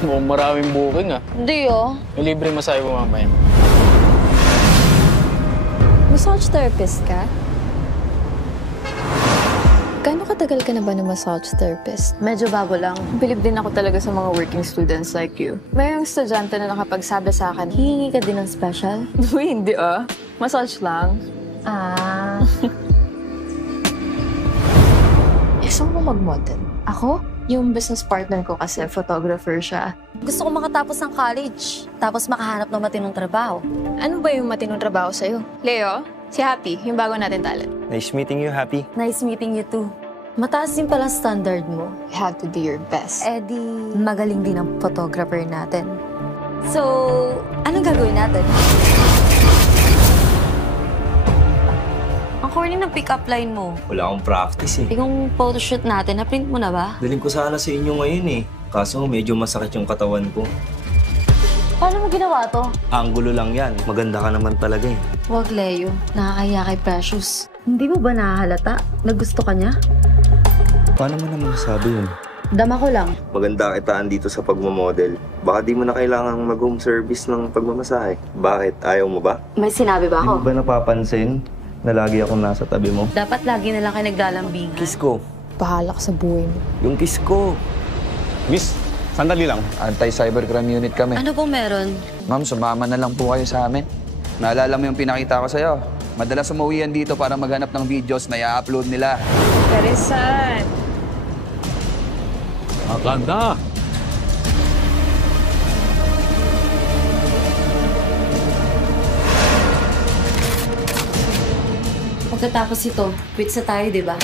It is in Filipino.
Mukhang maraming booking ah. Hindi oh. May libre masahe mo mamaya. Massage therapist ka? Gaano katagal ka na ba ng massage therapist? Medyo bago lang. Bilib din ako talaga sa mga working students like you. Mayroong estudyante na nakapagsabi sa akin, hihingi ka din ng special? Uy, hindi ah. Massage lang. Ah. Gusto mo mag-model? Ako? Yung business partner ko kasi photographer siya. Gusto ko makatapos ng college. Tapos makahanap ng matinong trabaho. Ano ba yung matinong trabaho sa'yo? Leo, si Happy, yung bago natin talent. Nice meeting you, Happy. Nice meeting you too. Mataas din pala standard mo. You have to do your best. Eh di, magaling din ang photographer natin. So, anong gagawin natin? Ang corny ng pick-up line mo. Wala akong practice eh. Yung photoshoot natin, na-print mo na ba? Daling ko sana sa inyo ngayon eh. Kaso medyo masakit yung katawan ko. Paano mo ginawa to? Angulo lang yan. Maganda ka naman talaga eh. Wag, Leo. Nakakahiya kay Precious. Hindi mo ba nahahalata na gusto ka niya? Paano mo naman sabi yun? Dama ko lang. Maganda kitaan dito sa pagmamodel. Baka di mo na kailangang mag-home service ng pagmamasahe. Bakit? Ayaw mo ba? May sinabi ba Di mo ako? ba napapansin na lagi akong nasa tabi mo? Dapat lagi na lang kayo naglalambingan. Kiss ko. Bahala ka sa buhay mo. Yung kiss ko. Miss, sandali lang. Anti-cybercrime unit kami. Ano pong meron? Ma'am, sumama na lang po kayo sa amin. Naalala mo yung pinakita ko sa'yo? Madalas umuwi yan dito para maghanap ng videos na i-upload nila. Karisan! Maganda! Pagkatapos ito, quits na tayo, di ba?